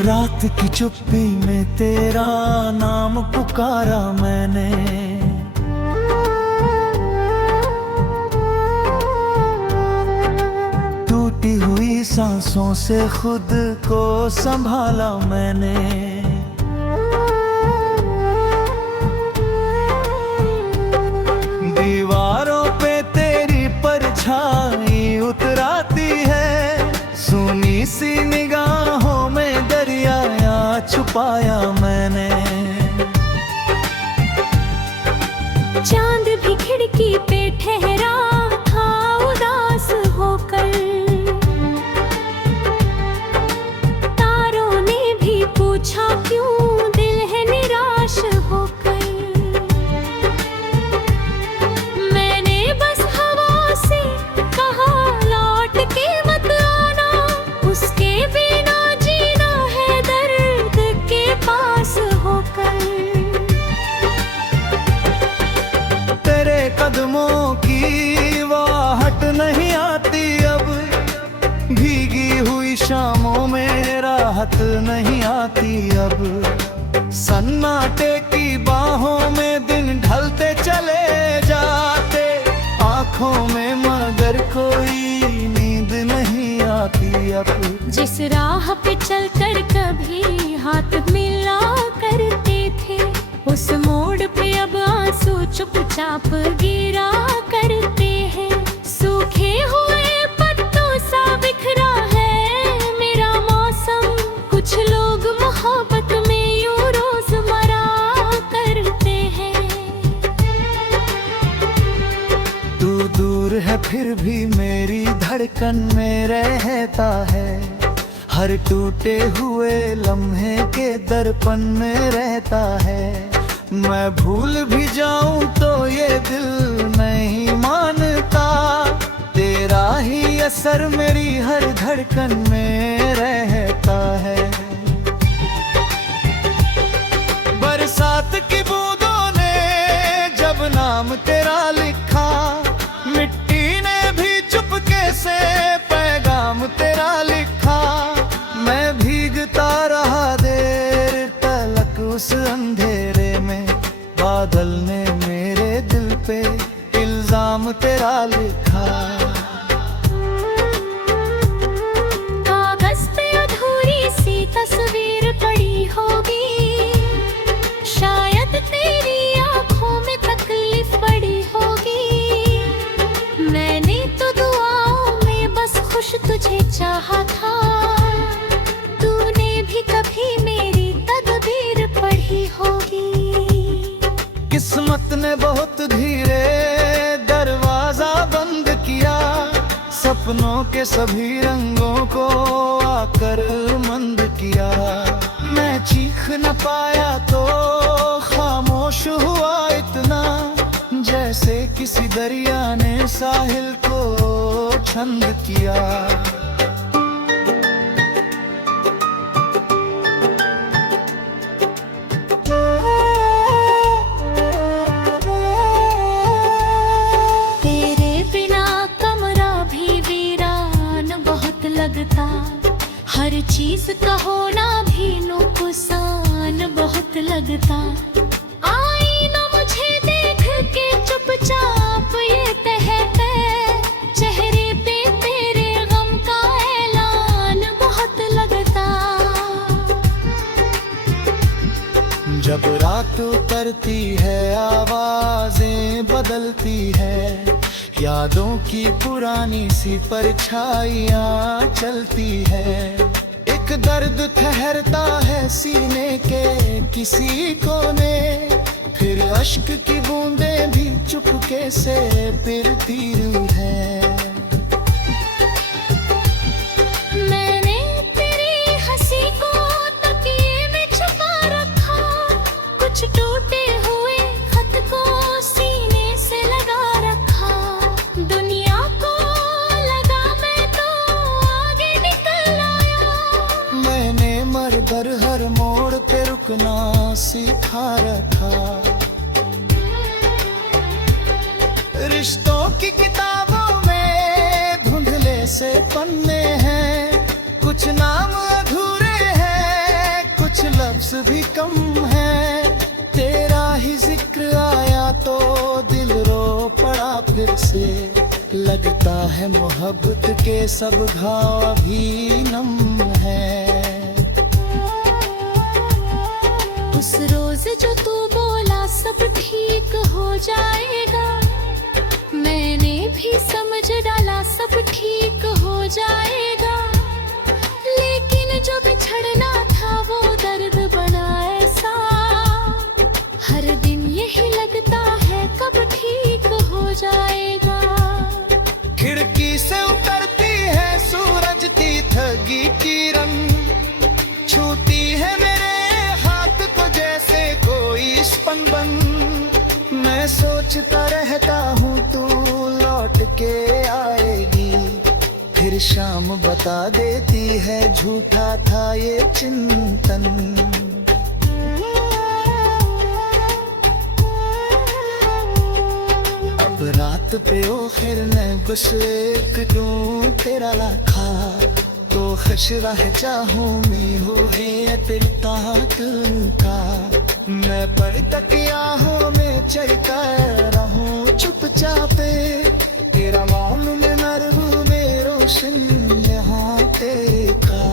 रात की चुप्पी में तेरा नाम पुकारा मैंने, टूटी हुई सांसों से खुद को संभाला मैंने। दीवारों पे तेरी परछाई उतराती है, सुनी सी निगाहों में दरिया छुपाया मैंने। चांद भी खिड़की पे ठहरा था उदास होकर, तारों ने भी पूछा क्यों दिल है निराश होकर। मैंने बस हवा से कहा लौट के मत आना, उसके बिना जीना है दर्द के पास होकर। तेरे कदमों की वाहट नहीं आती अब, भीगी हुई शामों में राहत नहीं आती अब। सन्नाटे की बाहों में दिन ढलते चले जाते, आंखों में मगर कोई नींद नहीं आती अब। जिस राह पे चलकर कभी हाथ मिला करते थे, उस मोड़ पे अब आंसू चुपचाप गिरा करते हैं। सूखे हुए पत्तों सा बिखरा है मेरा मौसम, कुछ लोग मोहब्बत में यूं रोजमर्रा करते हैं। तू दूर है फिर भी मेरी धड़कन में रहता है, हर टूटे हुए लम्हे के दर्पण में रहता है। मैं भूल भी जाऊं तो ये दिल नहीं मानता, तेरा ही असर मेरी हर धड़कन में रहता है। बरसात की बूंदों ने जब नाम तेरा लिखा, मिट्टी ने भी चुपके से पैगाम तेरा लिखा। मैं भीगता रहा देर तलक उस अंधेरे में, बादल ने मेरे दिल पे इल्जाम तेरा लिखा। कागज पे अधूरी सी तस्वीर पड़ी होगी, शायद तेरी आंखों में तकलीफ पड़ी होगी। मैंने तो दुआओं में बस खुश तुझे चाहा था, तूने भी कभी मेरी तदबीर पढ़ी होगी। किस्मत ने बहुत धीरे दरवाजा बंद किया, सपनों के सभी रंगों को आकर मंद किया। मैं चीख न पाया तो खामोश हुआ इतना, जैसे किसी दरिया ने साहिल को छंद किया। लगता हर चीज का होना भी नुकसान बहुत लगता। आईना मुझे देख के चुपचाप ये कहते, चेहरे पे तेरे गम का ऐलान बहुत लगता। जब रात उतरती है आवाजें बदलती है, यादों की पुरानी सी परछाइयाँ चलती है। एक दर्द ठहरता है सीने के किसी कोने, फिर अश्क की बूंदें भी चुपके से फिरती है। मैंने तेरी हंसी को तकिए में छुपा रखा, कुछ टूटे हुए खत को सीने से लगा रखा। दुनिया को लगा मैं तो आगे निकल आया, मैंने मर हर मोड़ पे रुकना सिखा रखा। रिश्तों की किताबों में धुंधले से पन्ने हैं, कुछ नाम अधूरे हैं, भी कम है, तेरा ही जिक्र आया तो दिल रो पड़ा फिर से। लगता है मोहब्बत के सब घाव अभी नम है। उस रोज जो तू बोला सब ठीक हो जाएगा, मैंने भी समझ डाला सब ठीक हो जाएगा। लेकिन जो बिछड़ना था वो दर्द बना ऐसा, हर दिन यही लगता है कब ठीक हो जाएगा। खिड़की से उतरती है सूरज की थगी किरण, छूती है मेरे हाथ को जैसे कोई स्पंदन। मैं सोचता रहता हूँ तू लौट के आएगी, फिर शाम बता देती है झूठा था ये चिंतन। अब रात पे ओ फिर मैं बस एक दूं तेरा लाखा, तो खशरा है चाहूं मैं हो है तेरी ताकत का। मैं पर तकिया हूँ मैं चल कर रहूं चुपचापे, तेरा मालूम नरबू में रोशन यहाँ देखा।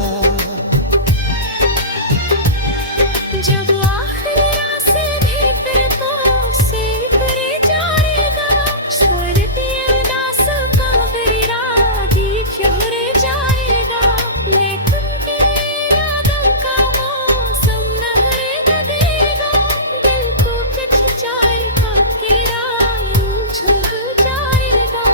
जब आखिरी रास्ते भी फिर तो से करे जाएगा, सर्दी उदास का विरागी चढ़ जाएगा। लेकिन तेरी यादों का मौसम नहर देगा, दिल को कुछ जाएगा किराया झुक जाएगा।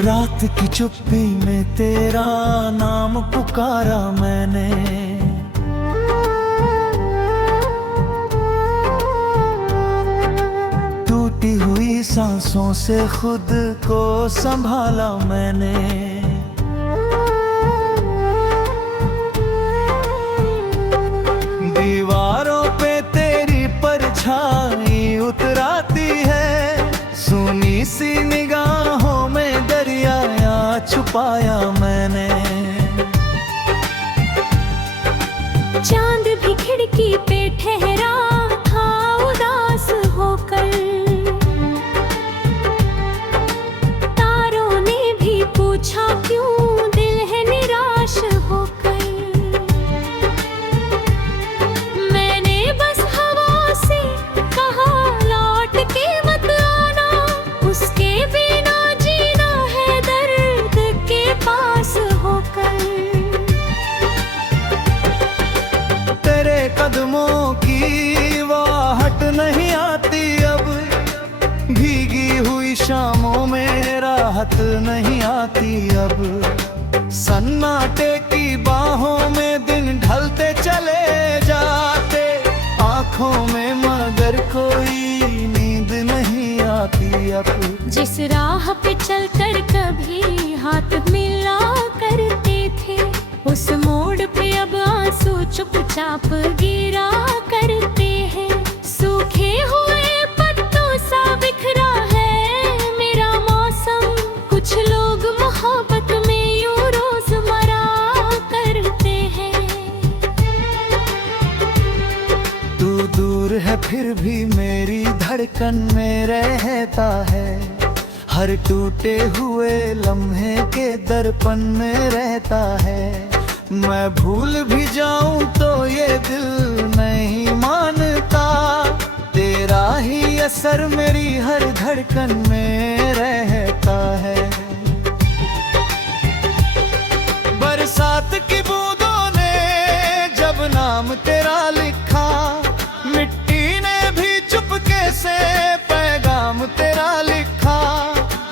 रात की चुप्पी में तेरा नाम पुकारा मैंने, टूटी हुई सांसों से खुद को संभाला मैंने। दीवारों पे तेरी परछाई उतराती है, सुनी सी निगाहों में दरिया छुपाया मैंने। चांद भी खिड़की पे ठहरा था उदास होकर, तारों ने भी पूछा क्यों दिल है निराश होकर। मैंने बस हवा से कहा लौट के मत आना, उसके बिना जीना है दर्द के पास होकर। तेरे कदमों की वाहट नहीं आती अब, भीगी हुई शामों में राहत नहीं आती अब। सन्नाटे की बाहों में दिन ढलते चले जाते, आंखों में मगर कोई नींद नहीं आती अब। जिस राह पे चलकर कभी हाथ मिला करते थे, उस मोड़ पे अब आंसू चुपचाप गिरा करते हैं। सूखे हुए पत्तों सा बिखरा है मेरा मौसम, कुछ लोग मोहब्बत में यूं रोजमर्रा करते हैं। तू दूर है फिर भी मेरी धड़कन में रहता है, हर टूटे हुए लम्हे के दर्पण में रहता है। मैं भूल भी जाऊं तो ये दिल नहीं मानता, तेरा ही असर मेरी हर धड़कन में रहता है। बरसात की बूंदों ने जब नाम तेरा लिखा, मिट्टी ने भी चुपके से पैगाम तेरा लिखा।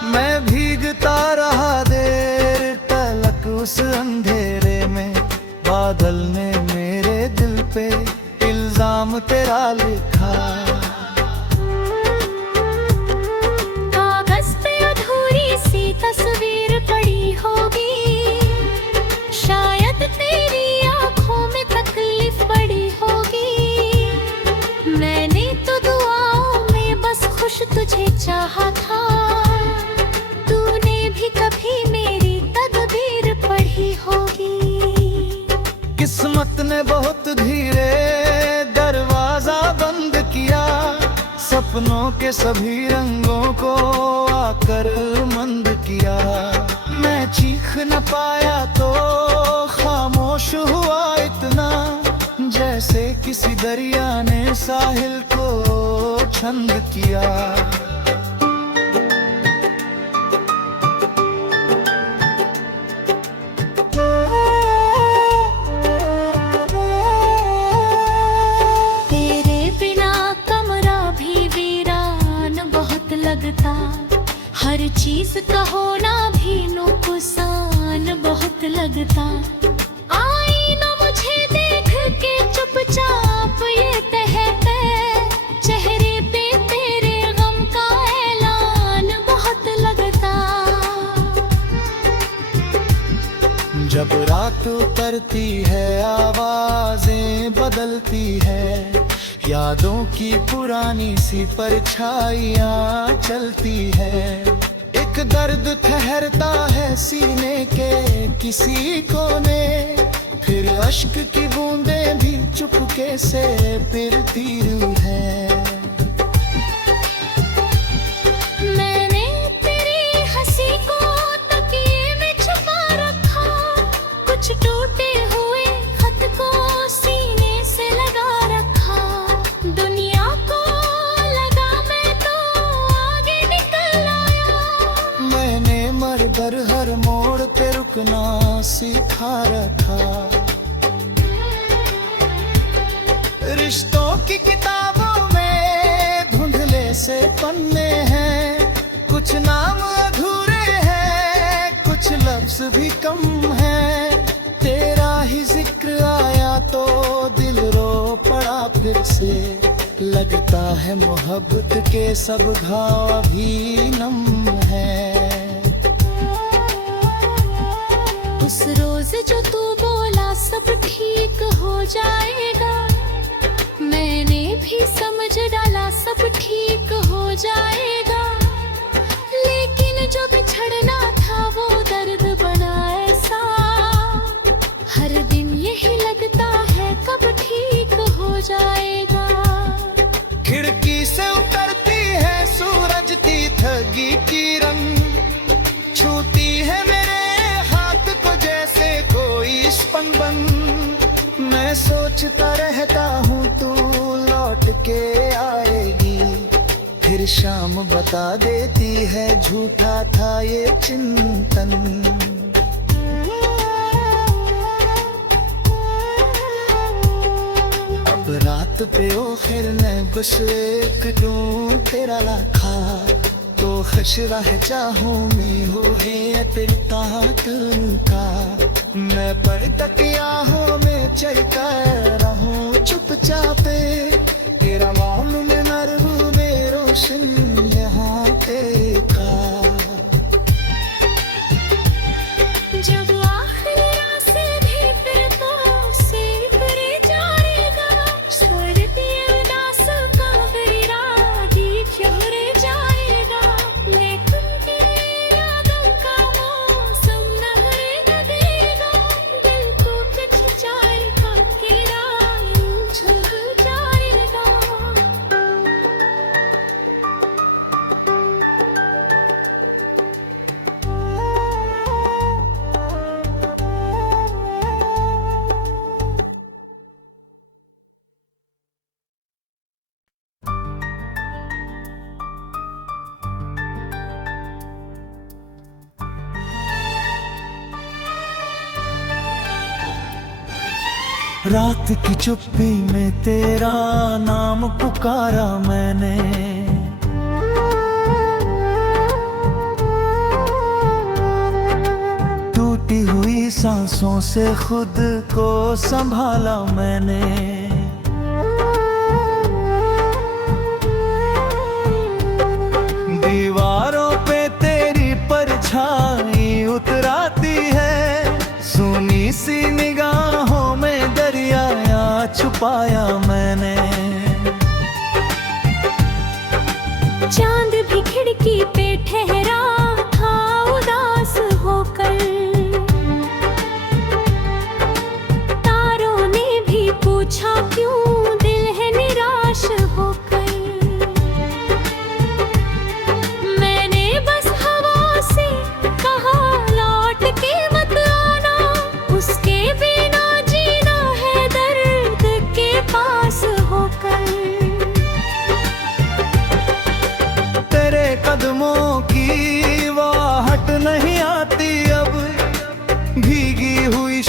मैं भीगता रहा देर तलक उस अंधेरे में, बादल ने मेरे दिल पे इल्जाम तेरा लिखा। बहुत धीरे दरवाजा बंद किया, सपनों के सभी रंगों को आकर मंद किया। मैं चीख न पाया तो खामोश हुआ इतना, जैसे किसी दरिया ने साहिल को छंद किया। तेरे बिना कमरा भी वीरान बहुत लगता, हर चीज का होना भी नुकसान बहुत लगता। आई ना मुझे देख के चुपचाप ये कहते, चेहरे पे तेरे गम का ऐलान बहुत लगता। जब रात उतरती है आवाजें बदलती है, यादों की पुरानी सी परछाइयाँ चलती है। एक दर्द ठहरता है सीने के किसी कोने, फिर अश्क की बूंदें भी चुपके से फिरती है। मैंने तेरी हंसी को तकिए में छुपा रखा, कुछ टूटे हुए खत को सीने से लगा रखा। दुनिया को लगा मैं तो आगे निकल आया, मैंने मर हर मोड़ पे रुकना सिखा रखा। रिश्तों की किताबों में धुंधले से पन्ने हैं, कुछ नाम अधूरे हैं, कुछ लफ्ज भी कम हैं। तेरा ही जिक्र आया तो दिल रो पड़ा फिर से, लगता है मोहब्बत के सब घाव अभी नम है। उस रोज जो तू बोला सब ठीक हो जाएगा, मैंने भी समझ डाला सब ठीक हो जाएगा। लेकिन जो बिछड़ना था वो दर्द बना ऐसा, हर दिन यही लगता है कब ठीक हो जाएगा। खिड़की से उतरती है सूरज की थगी किरण, छूती है मेरे हाथ को जैसे कोई स्पंदन। मैं सोचता रहता हूँ तू लौट के आएगी, फिर शाम बता देती है झूठा था ये चिंतन। अब रात पे ओ फिर मैं बस एक दूं तेरा लाखा, तो खशरा है चाहूं मैं हो है तेरा का। मैं पर तकिया हूँ मैं चलता रहूं चुपचापे, तेरा मालूम में मरहूं में रोशन यहाँ का। जब आखिरी रास्ते भी फिर तो से फिर जाएगा, सर्दी उदास का विरागी क्यों जाएगा। लेकिन तेरी यादों का मौसम नहर देगा, दिल को कुछ जाएगा किराया छू जाएगा। रात की चुप्पी में तेरा नाम पुकारा मैंने, टूटी हुई सांसों से खुद को संभाला मैंने। दीवारों पे तेरी परछाई उतराती है, सुनी सी निगाहों में दरिया छुपाया मैंने। चांद भी खिड़की पे ठहरा था उदास होकर, तारों ने भी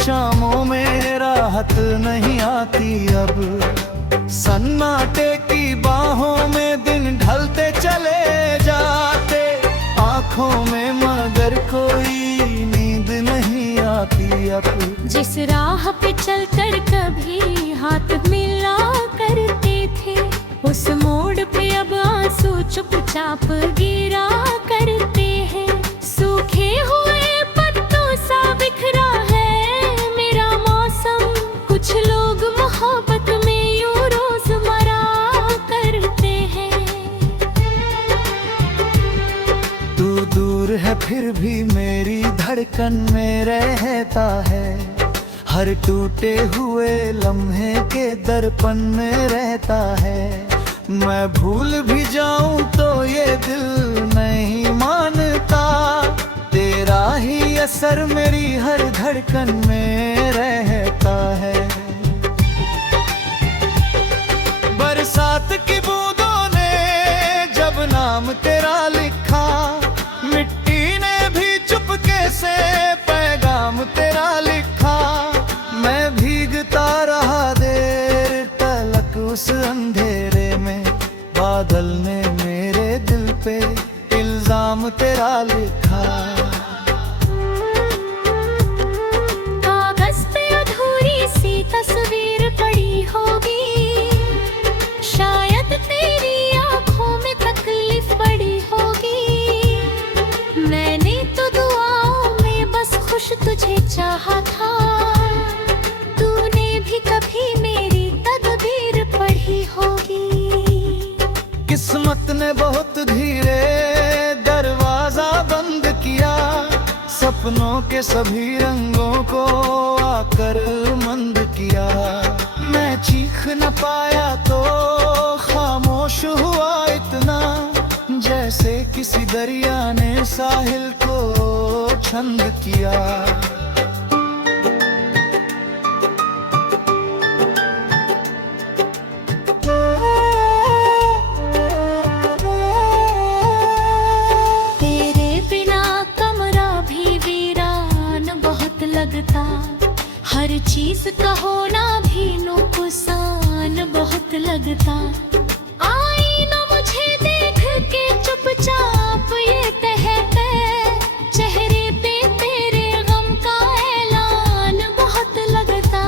शामों में राहत नहीं आती अब, सन्नाटे की बाहों में दिन ढलते चले जाते, आंखों में मगर कोई नींद नहीं आती अब। जिस राह पे चलकर कभी हाथ मिला करते थे, उस मोड़ पे अब आंसू चुपचाप गिरा करते हैं। सूखे हुए पत्तों सा बिखरा है मेरा मौसम, कुछ लोग मोहब्बत में यूं रोजमर्रा करते हैं। तू दूर है फिर भी मेरी धड़कन में रहता है, हर टूटे हुए लम्हे के दर्पण में रहता है। मैं भूल भी जाऊं तो ये दिल नहीं मानता, तेरा ही असर मेरी हर धड़कन में रहता है। बरसात की बूंदों ने जब नाम तेरा लिखा, मिट्टी ने भी चुपके से पैगाम तेरा लिखा। मैं भीगता रहा देर तलक उस अंधेरे में, बादल ने मेरे दिल पे इल्जाम तेरा लिखा। कागज पे अधूरी सी तस्वीर पड़ी होगी, शायद तेरी आंखों में तकलीफ पड़ी होगी। मैंने तो दुआओं में बस खुश तुझे चाहा था, तूने भी कभी मेरी तकदीर पढ़ी होगी। किस्मत ने बहुत धीरे दरवाजा बंद किया, सपनों के सभी रंगों को आकर मंद किया। मैं चीख न पाया तो खामोश हुआ इतना, जैसे किसी दरिया ने साहिल को छंद किया। लगता हर चीज का होना भी नुकसान बहुत लगता। आईना मुझे देख के चुपचाप ये कहते, चेहरे पे तेरे गम का ऐलान बहुत लगता।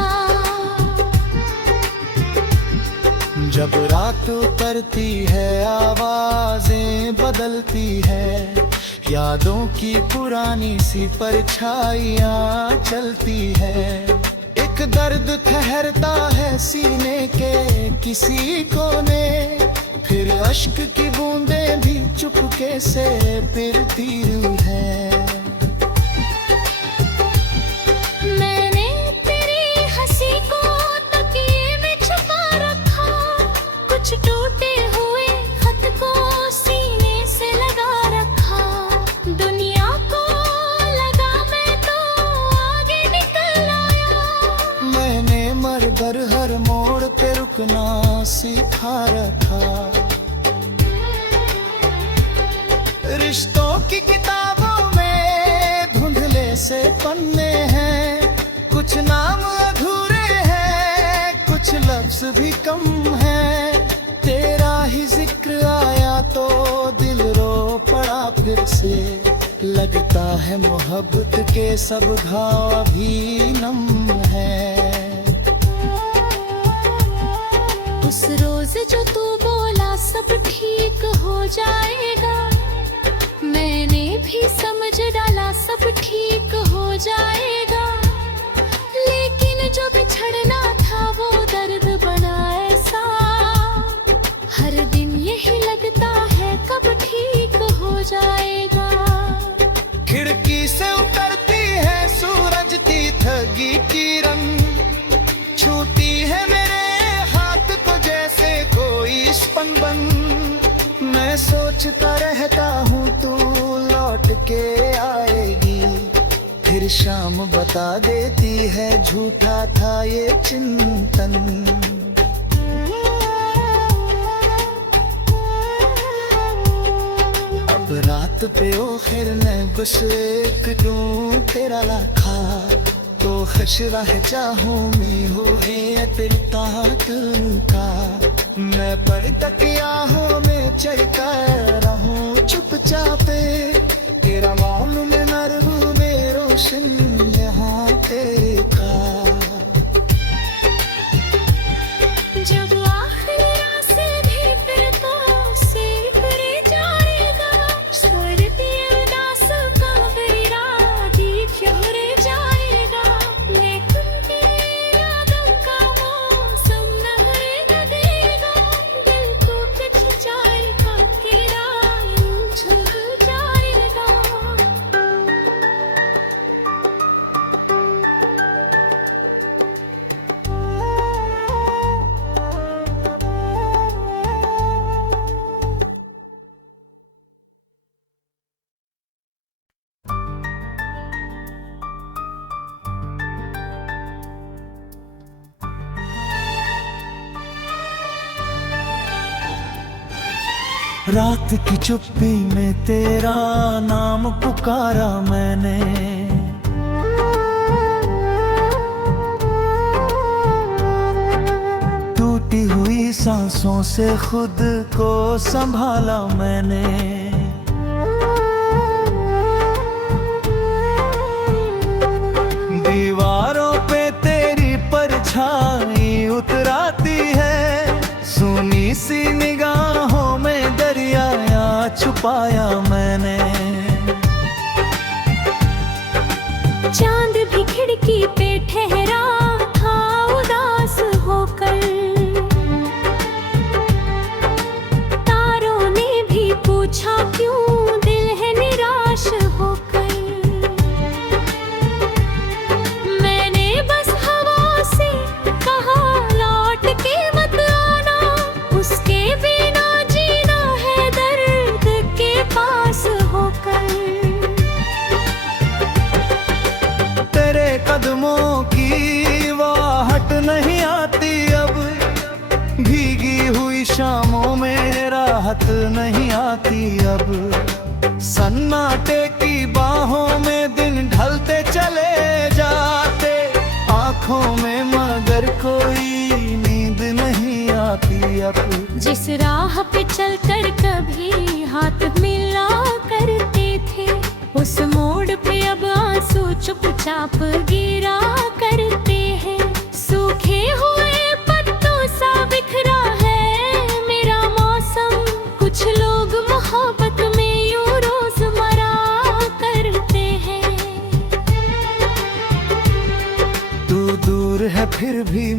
जब रात उतरती है आवाजें बदलती है, यादों की पुरानी सी परछाइयाँ चलती है। एक दर्द ठहरता है सीने के किसी कोने, फिर अश्क की बूंदें भी चुपके से फिरती है। मैंने तेरी हंसी को तकिए में छुपा रखा, कुछ टूटे हुए खत को सीने से लगा रखा। दुनिया को लगा मैं तो आगे निकल आया, मैंने मर भर हर मोड़ पे रुकना सिखा रखा। रिश्तों की किताबों में धुंधले से पन्ने हैं, कुछ नाम अधूरे हैं, कुछ लफ्ज भी कम हैं। तेरा ही जिक्र आया तो दिल रो पड़ा फिर से, लगता है मोहब्बत के सब घाव अभी नम है। उस रोज जो तू बोला सब ठीक हो जाएगा, मैंने भी समझ डाला सब ठीक हो जाएगा। लेकिन जो बिछड़ना था वो दर्द बना ऐसा, हर दिन यही लगता है कब ठीक हो जाएगा। खिड़की से उतरती है सूरज की थगी किरण, छूती है मेरे हाथ को जैसे कोई स्पंदन। मैं सोचता रहता हूँ तू लौट के आएगी, फिर शाम बता देती है झूठा था ये चिंतन। अब रात पे ओ फिर मैं बस एक दूं तेरा लाखा, तो खशरा है चाहूं में हो है तिरतात का मैं पर तकिया हूँ मैं चलकर रहूं चुपचापे तेरा मालूम नरहू में रोशन यहाँ तेरे का जब आखिरी रास्ते भी फिर तो सिर पर जाएगा स्वर दिए उदास का मेरा दीप शहर जाएगा लेकिन तेरा दम का मौसम न देगा दिल को कुछ जाएगा तेरा यूं छूट जाएगा रात की चुप्पी में तेरा नाम पुकारा मैंने टूटी हुई सांसों से खुद को संभाला मैंने दीवारों पे तेरी परछाई उतराती है सुनी सी निगाहों में दरिया छुपाया मैंने चांद भी खिड़की पे ठहरा था उदास होकर तारों ने भी पूछा क्यों दिल है निराश होकर मैंने बस हवा से कहा लौट के मत आना उसके बिना जीना है दर्द के पास होकर तेरे कदमों की वाहट नहीं आती अब भीगी हुई शामों में राहत नहीं आती अब सन्नाटे की बाहों में दिन ढलते चले जाते आंखों में मगर कोई नींद नहीं आती अब जिस राह पे चलकर कभी हाथ मिला करते थे उस मोड़ पे अब आंसू चुपचाप गिरा करते हैं सूखे हुए पत्तों सा बिखरा है मेरा मौसम कुछ लोग मोहब्बत में यूं रोजमर्रा करते हैं तू दूर है फिर भी